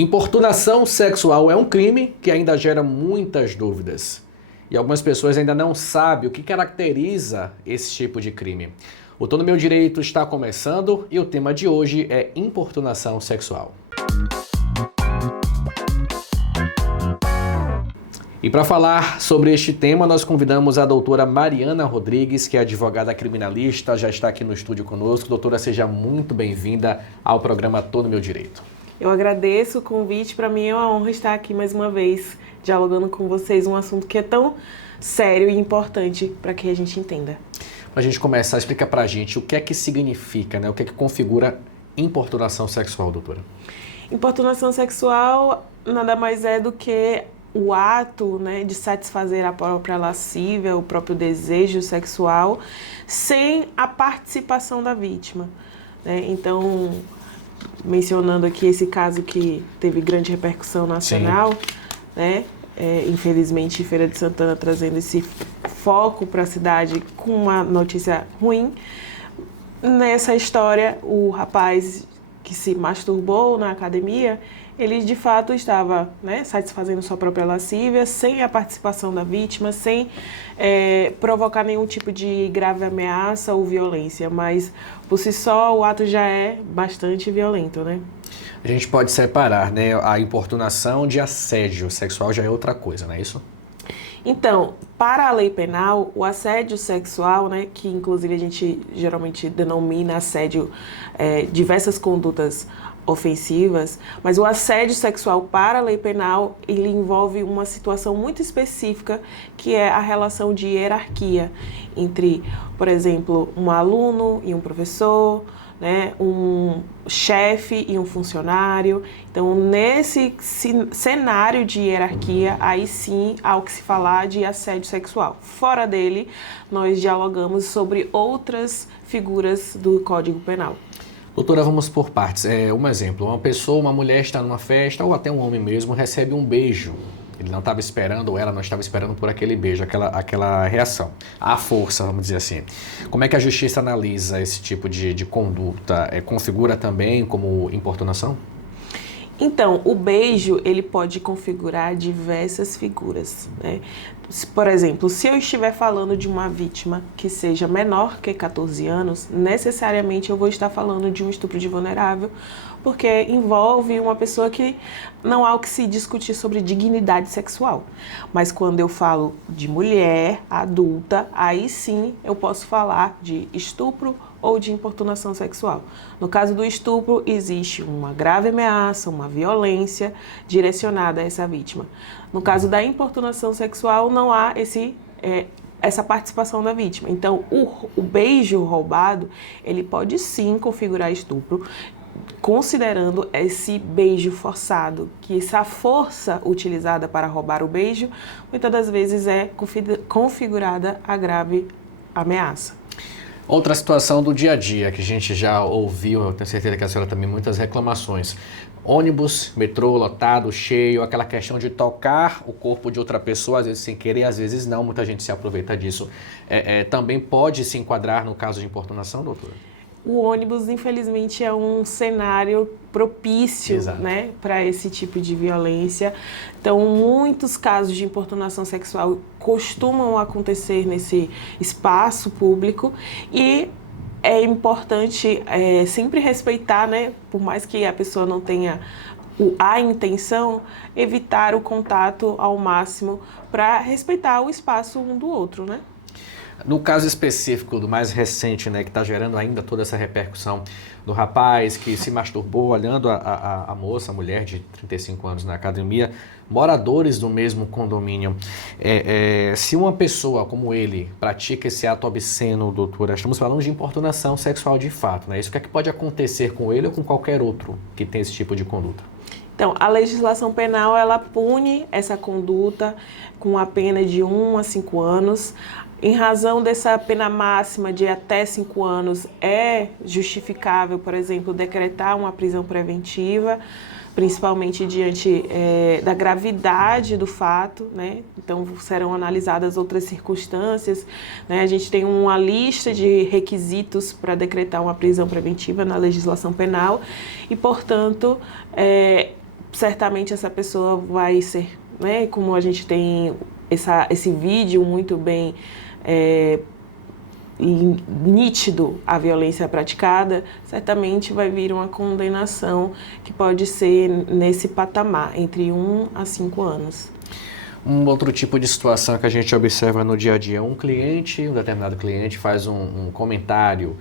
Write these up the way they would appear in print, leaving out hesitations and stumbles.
Importunação sexual é um crime que ainda gera muitas dúvidas. E algumas pessoas ainda não sabem o que caracteriza esse tipo de crime. O Tô no Meu Direito está começando e o tema de hoje é importunação sexual. E para falar sobre este tema, nós convidamos a doutora Mariana Rodrigues, que é advogada criminalista, já está aqui no estúdio conosco. Doutora, seja muito bem-vinda ao programa Tô no Meu Direito. Eu agradeço o convite, para mim é uma honra estar aqui mais uma vez, dialogando com vocês, um assunto que é tão sério e importante para que a gente entenda. Para a gente começar, explica para a gente o que é que significa, o que é que configura importunação sexual, doutora? Importunação sexual nada mais é do que o ato, de satisfazer a própria lascívia, o próprio desejo sexual, sem a participação da vítima. Então, mencionando aqui esse caso que teve grande repercussão nacional, infelizmente Feira de Santana trazendo esse foco para a cidade com uma notícia ruim. Nessa história, o rapaz que se masturbou na academia, ele de fato estava satisfazendo sua própria lascívia, sem a participação da vítima, sem provocar nenhum tipo de grave ameaça ou violência, mas por si só o ato já é bastante violento, A gente pode separar, a importunação de assédio sexual já é outra coisa, não é isso? Então, para a lei penal, o assédio sexual, que inclusive a gente geralmente denomina assédio diversas condutas ofensivas, mas o assédio sexual para a lei penal, ele envolve uma situação muito específica, que é a relação de hierarquia entre, por exemplo, um aluno e um professor, um chefe e um funcionário. Então, nesse cenário de hierarquia, aí sim há o que se falar de assédio sexual. Fora dele, nós dialogamos sobre outras figuras do Código Penal. Doutora, vamos por partes. Um exemplo, uma mulher está numa festa, ou até um homem mesmo, recebe um beijo. Ele não estava esperando, ou ela não estava esperando por aquele beijo, aquela reação. À força, vamos dizer assim. Como é que a justiça analisa esse tipo de conduta? Configura também como importunação? Então, o beijo, ele pode configurar diversas figuras, Por exemplo, se eu estiver falando de uma vítima que seja menor que 14 anos, necessariamente eu vou estar falando de um estupro de vulnerável, porque envolve uma pessoa que não há o que se discutir sobre dignidade sexual. Mas quando eu falo de mulher adulta, aí sim eu posso falar de estupro ou de importunação sexual. No caso do estupro, existe uma grave ameaça, uma violência direcionada a essa vítima. No caso da importunação sexual, não há essa participação da vítima. Então, o beijo roubado, ele pode sim configurar estupro, considerando esse beijo forçado, que essa força utilizada para roubar o beijo, muitas das vezes é configurada a grave ameaça. Outra situação do dia a dia que a gente já ouviu, eu tenho certeza que a senhora também, muitas reclamações. Ônibus, metrô lotado, cheio, aquela questão de tocar o corpo de outra pessoa, às vezes sem querer, às vezes não, muita gente se aproveita disso. Também pode se enquadrar no caso de importunação, doutora? O ônibus, infelizmente, é um cenário propício, para esse tipo de violência. Então, muitos casos de importunação sexual costumam acontecer nesse espaço público e é importante sempre respeitar, por mais que a pessoa não tenha a intenção, evitar o contato ao máximo para respeitar o espaço um do outro, No caso específico do mais recente, que está gerando ainda toda essa repercussão do rapaz que se masturbou olhando a moça, a mulher de 35 anos na academia, moradores do mesmo condomínio. Se uma pessoa como ele pratica esse ato obsceno, doutora, estamos falando de importunação sexual de fato, Isso, o que é que pode acontecer com ele ou com qualquer outro que tem esse tipo de conduta? Então, a legislação penal, ela pune essa conduta com a pena de 1 a 5 anos. Em razão dessa pena máxima de até 5 anos, é justificável, por exemplo, decretar uma prisão preventiva, principalmente diante da gravidade do fato, Então, serão analisadas outras circunstâncias, A gente tem uma lista de requisitos para decretar uma prisão preventiva na legislação penal e, portanto, certamente essa pessoa vai ser, né, como a gente tem esse vídeo muito bem nítido a violência praticada, certamente vai vir uma condenação que pode ser nesse patamar, entre 1 a 5 anos. Um outro tipo de situação que a gente observa no dia a dia, um determinado cliente faz um comentário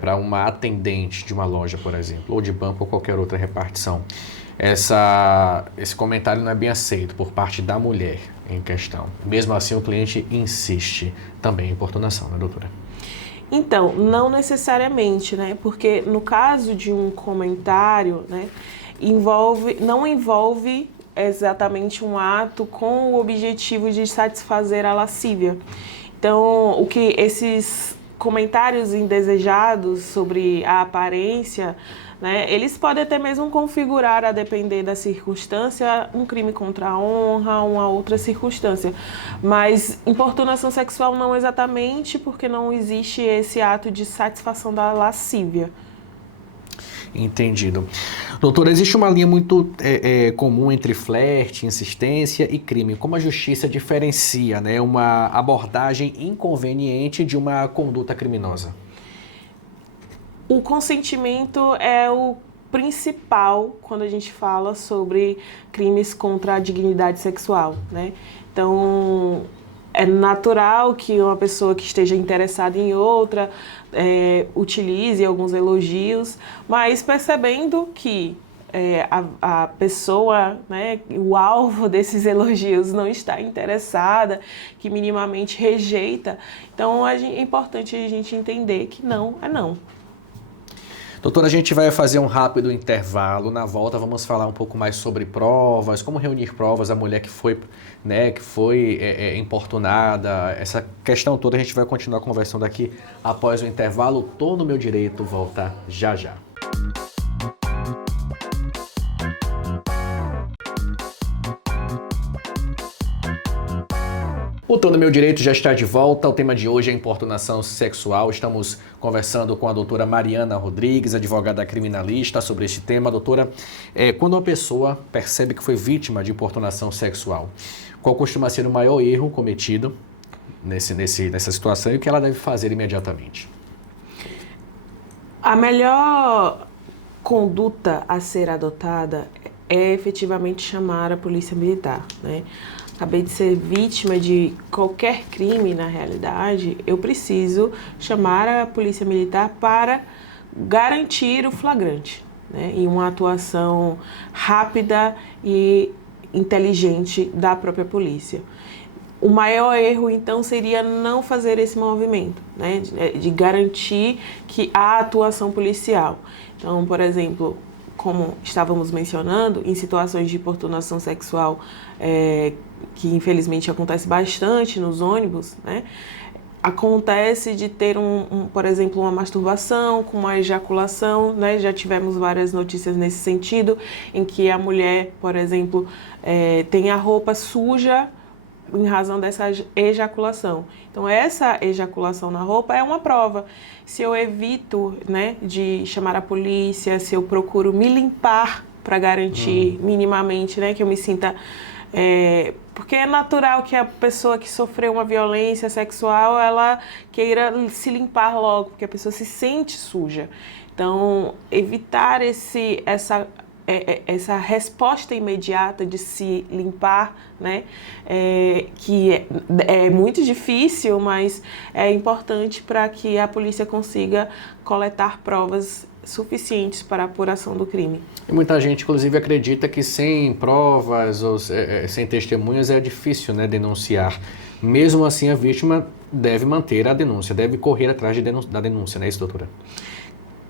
para uma atendente de uma loja, por exemplo, ou de banco ou qualquer outra repartição. Esse comentário não é bem aceito por parte da mulher em questão. Mesmo assim, o cliente insiste também em importunação, né, doutora? Então, não necessariamente, né? Porque no caso de um comentário, né, não envolve exatamente um ato com o objetivo de satisfazer a lascívia. Então, o que esses comentários indesejados sobre a aparência, né, eles podem até mesmo configurar, a depender da circunstância, um crime contra a honra, uma outra circunstância. Mas importunação sexual não exatamente, porque não existe esse ato de satisfação da lascívia. Entendido. Doutora, existe uma linha muito comum entre flerte, insistência e crime. Como a justiça diferencia, né, uma abordagem inconveniente de uma conduta criminosa? O consentimento é o principal quando a gente fala sobre crimes contra a dignidade sexual, né? Então, é natural que uma pessoa que esteja interessada em outra utilize alguns elogios, mas percebendo que a pessoa, né, o alvo desses elogios não está interessada, que minimamente rejeita, então é importante a gente entender que não é não. Doutora, a gente vai fazer um rápido intervalo. Na volta vamos falar um pouco mais sobre provas, como reunir provas, a mulher que foi importunada, essa questão toda a gente vai continuar conversando aqui após o intervalo. Tô no Meu Direito, volta já já. O Tô no Meu Direito já está de volta. O tema de hoje é importunação sexual. Estamos conversando com a doutora Mariana Rodrigues, advogada criminalista, sobre este tema. Doutora, quando uma pessoa percebe que foi vítima de importunação sexual, qual costuma ser o maior erro cometido nessa situação e o que ela deve fazer imediatamente? A melhor conduta a ser adotada é efetivamente chamar a polícia militar, né? Acabei de ser vítima de qualquer crime, na realidade, eu preciso chamar a polícia militar para garantir o flagrante, né? E uma atuação rápida e inteligente da própria polícia. O maior erro, então, seria não fazer esse movimento, né? De garantir que há atuação policial. Então, por exemplo, como estávamos mencionando, em situações de importunação sexual, que infelizmente acontece bastante nos ônibus, né? Acontece de ter, por exemplo, uma masturbação com uma ejaculação, né? Já tivemos várias notícias nesse sentido, em que a mulher, por exemplo, tem a roupa suja em razão dessa ejaculação. Então, essa ejaculação na roupa é uma prova. Se eu evito, né, de chamar a polícia, se eu procuro me limpar para garantir minimamente, né, que eu me sinta... porque é natural que a pessoa que sofreu uma violência sexual, ela queira se limpar logo, porque a pessoa se sente suja. Então, evitar essa resposta imediata de se limpar, né, que é muito difícil, mas é importante para que a polícia consiga coletar provas suficientes para a apuração do crime. E muita gente, inclusive, acredita que sem provas ou sem testemunhas é difícil, né, denunciar. Mesmo assim, a vítima deve manter a denúncia, deve correr atrás da denúncia, não é isso, doutora?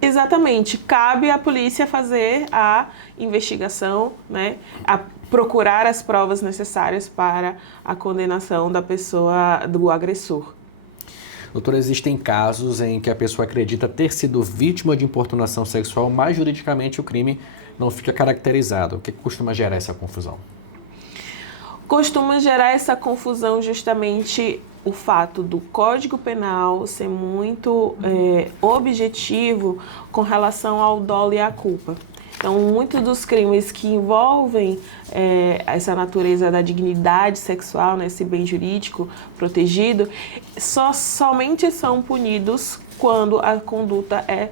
Exatamente. Cabe à polícia fazer a investigação, né, a procurar as provas necessárias para a condenação da pessoa, do agressor. Doutora, existem casos em que a pessoa acredita ter sido vítima de importunação sexual, mas juridicamente o crime não fica caracterizado. O que costuma gerar essa confusão? Costuma gerar essa confusão justamente o fato do Código Penal ser muito objetivo com relação ao dolo e à culpa. Então, muitos dos crimes que envolvem essa natureza da dignidade sexual, né, esse bem jurídico protegido, somente são punidos quando a conduta é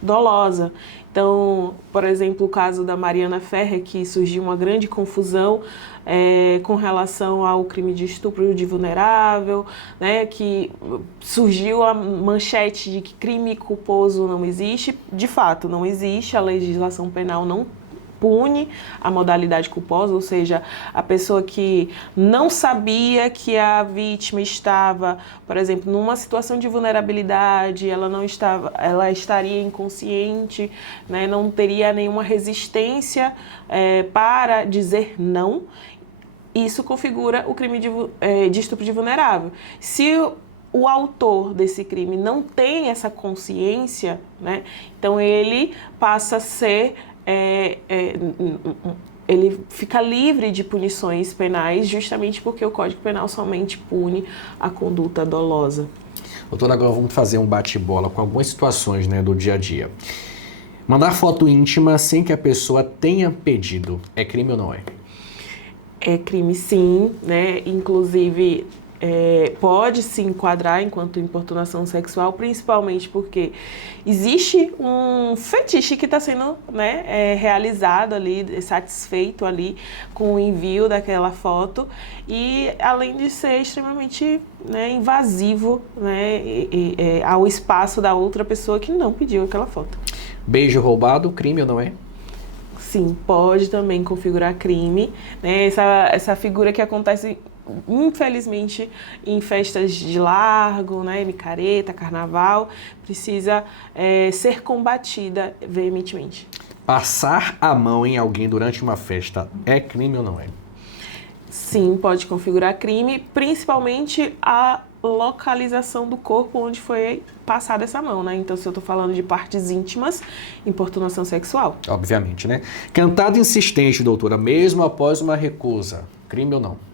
dolosa. Então, por exemplo, o caso da Mariana Ferrer, que surgiu uma grande confusão com relação ao crime de estupro de vulnerável, né, que surgiu a manchete de que crime culposo não existe. De fato, não existe, a legislação penal não pune a modalidade culposa, ou seja, a pessoa que não sabia que a vítima estava, por exemplo, numa situação de vulnerabilidade, ela estaria inconsciente, né, não teria nenhuma resistência para dizer não. Isso configura o crime de estupro de vulnerável. Se o autor desse crime não tem essa consciência, né, então ele passa a ser ele fica livre de punições penais justamente porque o Código Penal somente pune a conduta dolosa. Doutora, agora vamos fazer um bate-bola com algumas situações, né, do dia a dia. Mandar foto íntima sem que a pessoa tenha pedido é crime ou não é? É crime sim, né? Inclusive pode se enquadrar enquanto importunação sexual, principalmente porque existe um fetiche que está sendo, né, realizado ali, satisfeito ali com o envio daquela foto, e além de ser extremamente, né, invasivo, né, ao espaço da outra pessoa que não pediu aquela foto. Beijo roubado, crime ou não é? Sim, pode também configurar crime, né? Essa figura que acontece infelizmente em festas de largo, né, micareta, carnaval, precisa ser combatida veementemente. Passar a mão em alguém durante uma festa é crime ou não é? Sim, pode configurar crime, principalmente a localização do corpo onde foi passada essa mão, né? Então, se eu tô falando de partes íntimas, importunação sexual. Obviamente, né? Cantada insistente, doutora, mesmo após uma recusa, crime ou não?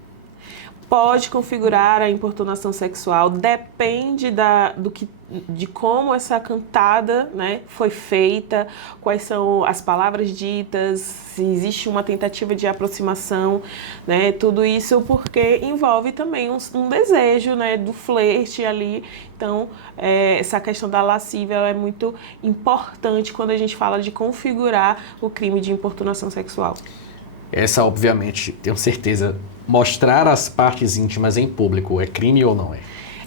Pode configurar a importunação sexual, depende de como essa cantada, né, foi feita, quais são as palavras ditas, se existe uma tentativa de aproximação, né, tudo isso porque envolve também um desejo, né, do flerte ali. Então, essa questão da lascívia é muito importante quando a gente fala de configurar o crime de importunação sexual. Essa, obviamente, tenho certeza, mostrar as partes íntimas em público é crime ou não é?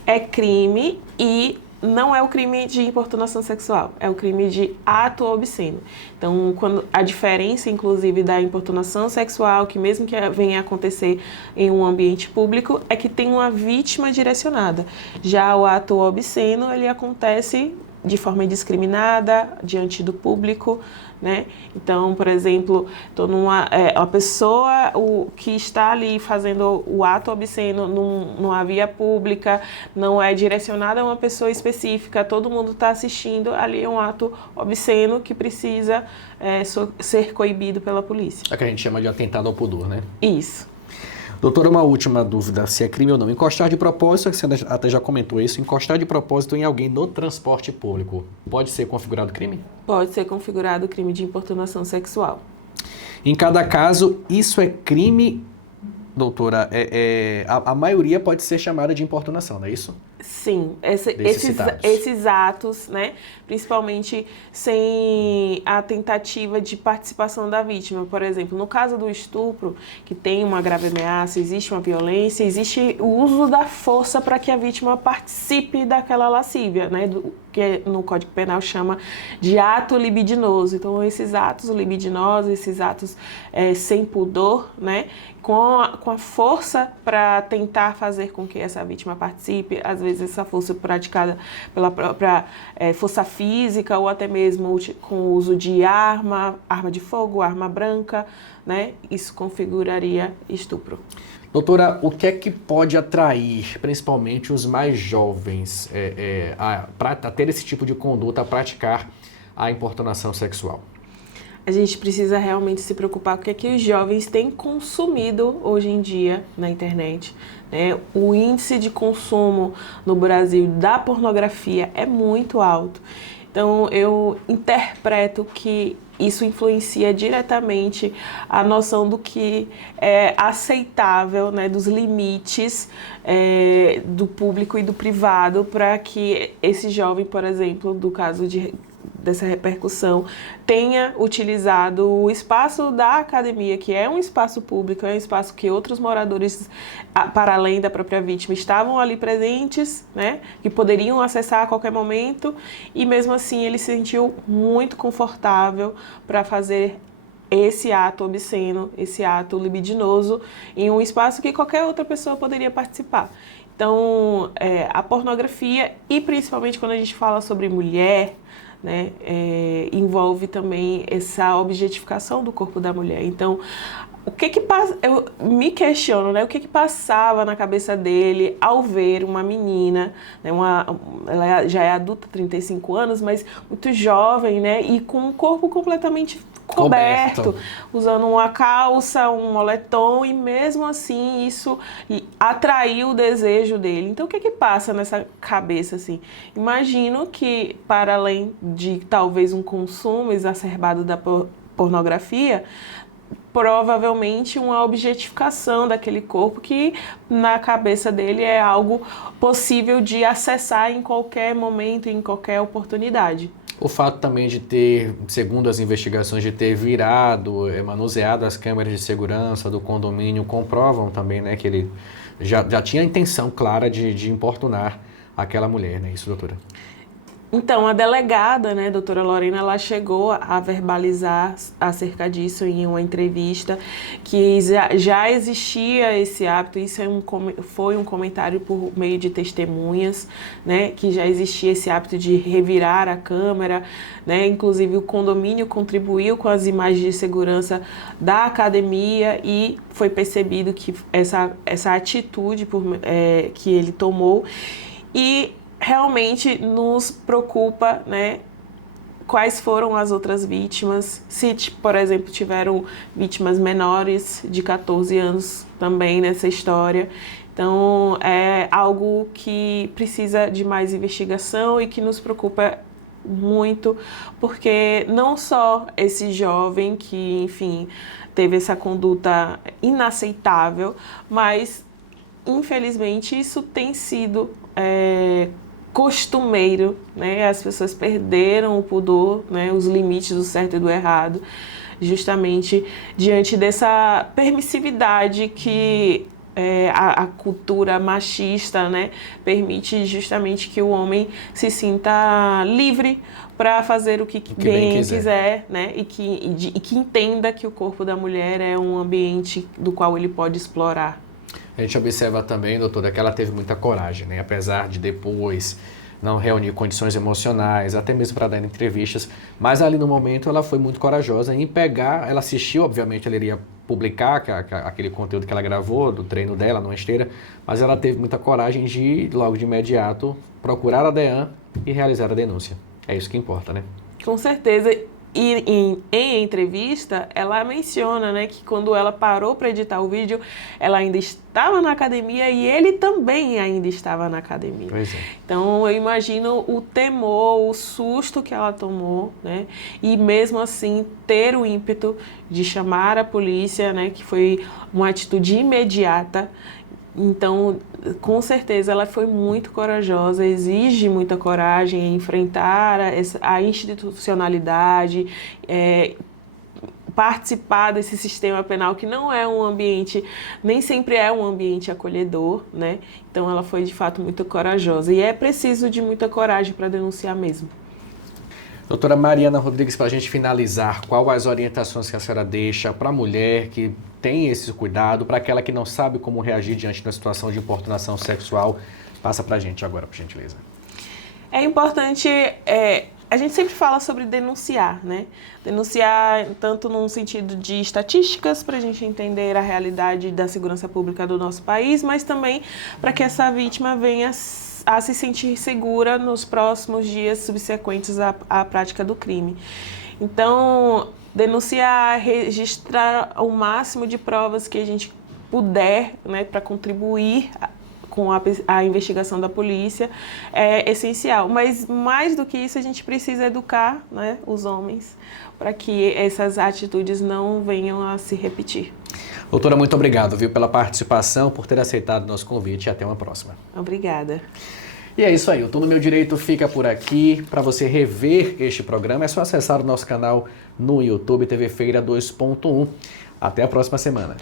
É crime e não é o crime de importunação sexual, é o crime de ato obsceno. Então, a diferença, inclusive, da importunação sexual, que mesmo que venha a acontecer em um ambiente público, é que tem uma vítima direcionada. Já o ato obsceno, ele acontece de forma indiscriminada, diante do público, né? Então, por exemplo, a pessoa que está ali fazendo o ato obsceno numa via pública, não é direcionada a uma pessoa específica, todo mundo está assistindo, ali é um ato obsceno que precisa ser coibido pela polícia. É o que a gente chama de atentado ao pudor, né? Isso. Doutora, uma última dúvida, se é crime ou não. Encostar de propósito, você até já comentou isso, encostar de propósito em alguém no transporte público, pode ser configurado crime? Pode ser configurado crime de importunação sexual. Em cada caso, isso é crime, doutora, a maioria pode ser chamada de importunação, não é isso? Sim, esses atos, né, principalmente sem a tentativa de participação da vítima. Por exemplo, no caso do estupro, que tem uma grave ameaça, existe uma violência, existe o uso da força para que a vítima participe daquela lascívia, né, que no Código Penal chama de ato libidinoso. Então, esses atos libidinosos, esses atos sem pudor, né, com a força para tentar fazer com que essa vítima participe, às vezes essa força praticada pela própria força física ou até mesmo com o uso de arma de fogo, arma branca, né? Isso configuraria estupro. Doutora, o que é que pode atrair, principalmente os mais jovens, a ter esse tipo de conduta, a praticar a importunação sexual? A gente precisa realmente se preocupar com o que é que os jovens têm consumido hoje em dia na internet, né? O índice de consumo no Brasil da pornografia é muito alto. Então, eu interpreto que isso influencia diretamente a noção do que é aceitável, né, dos limites do público e do privado, para que esse jovem, por exemplo, do caso dessa repercussão, tenha utilizado o espaço da academia, que é um espaço público, é um espaço que outros moradores, para além da própria vítima, estavam ali presentes, né, que poderiam acessar a qualquer momento, e mesmo assim ele se sentiu muito confortável para fazer esse ato obsceno, esse ato libidinoso, em um espaço que qualquer outra pessoa poderia participar. Então, a pornografia, e principalmente quando a gente fala sobre mulher, né, envolve também essa objetificação do corpo da mulher. Então, o que que passa? Eu me questiono, né? O que que passava na cabeça dele ao ver uma menina, né? Ela já é adulta, 35 anos, mas muito jovem, né? E com um corpo completamente coberto, usando uma calça, um moletom, e mesmo assim isso atraiu o desejo dele. Então, o que que passa nessa cabeça, assim? Imagino que, para além de talvez um consumo exacerbado da pornografia, provavelmente uma objetificação daquele corpo que na cabeça dele é algo possível de acessar em qualquer momento, em qualquer oportunidade. O fato também de ter, segundo as investigações, de ter virado, manuseado as câmeras de segurança do condomínio, comprovam também, né, que ele já tinha a intenção clara de importunar aquela mulher, né? Isso, doutora? Então, a delegada, né, doutora Lorena, ela chegou a verbalizar acerca disso em uma entrevista, que já existia esse hábito, isso foi um comentário por meio de testemunhas, né, que já existia esse hábito de revirar a câmera, né, inclusive o condomínio contribuiu com as imagens de segurança da academia e foi percebido que essa atitude que ele tomou, e realmente nos preocupa, né, quais foram as outras vítimas, se, por exemplo, tiveram vítimas menores de 14 anos também nessa história. Então, é algo que precisa de mais investigação e que nos preocupa muito, porque não só esse jovem que, enfim, teve essa conduta inaceitável, mas, infelizmente, isso tem sido costumeiro, né? As pessoas perderam o pudor, né? Os limites do certo e do errado, justamente diante dessa permissividade que a cultura machista, né, permite justamente que o homem se sinta livre para fazer o que bem quiser, né, e que entenda que o corpo da mulher é um ambiente do qual ele pode explorar. A gente observa também, doutora, que ela teve muita coragem, né? Apesar de depois não reunir condições emocionais, até mesmo para dar entrevistas, mas ali no momento ela foi muito corajosa em pegar, ela assistiu, obviamente ela iria publicar aquele conteúdo que ela gravou do treino dela numa esteira, mas ela teve muita coragem de, logo de imediato, procurar a DEAN e realizar a denúncia. É isso que importa, né? Com certeza. E em entrevista, ela menciona, né, que quando ela parou para editar o vídeo, ela ainda estava na academia e ele também ainda estava na academia. Pois é. Então, eu imagino o temor, o susto que ela tomou, né, e mesmo assim ter o ímpeto de chamar a polícia, né, que foi uma atitude imediata. Então, com certeza, ela foi muito corajosa, exige muita coragem em enfrentar a institucionalidade, participar desse sistema penal que não é um ambiente, nem sempre é um ambiente acolhedor, né? Então, ela foi de fato muito corajosa e é preciso de muita coragem para denunciar mesmo. Doutora Mariana Rodrigues, para a gente finalizar, quais as orientações que a senhora deixa para a mulher que tem esse cuidado, para aquela que não sabe como reagir diante da situação de importunação sexual? Passa para a gente agora, por gentileza. É importante, a gente sempre fala sobre denunciar, né? Denunciar tanto num sentido de estatísticas, para a gente entender a realidade da segurança pública do nosso país, mas também para que essa vítima venha a se sentir segura nos próximos dias subsequentes à prática do crime. Então, denunciar, registrar o máximo de provas que a gente puder, né, para contribuir com a investigação da polícia é essencial. Mas mais do que isso, a gente precisa educar, né, os homens para que essas atitudes não venham a se repetir. Doutora, muito obrigado, viu, pela participação, por ter aceitado o nosso convite e até uma próxima. Obrigada. E é isso aí, o Tô no Meu Direito fica por aqui. Para você rever este programa é só acessar o nosso canal no YouTube TV Feira 2.1. Até a próxima semana.